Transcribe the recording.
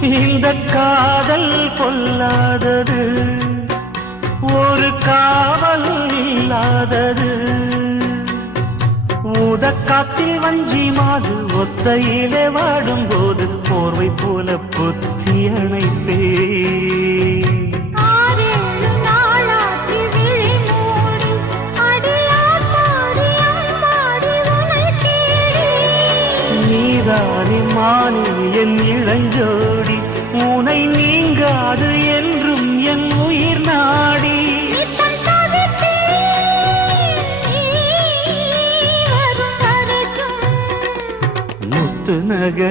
இந்த காதல் பொல்லாதது ஒரு காவல் இல்லாதது. ஊதக்காத்தில் வஞ்சி மாது ஒத்தையிலே வாடும் போது போர்வை போல பொத்தி அணைப்பே மூடி நீதானே மானே என் முத்து நகை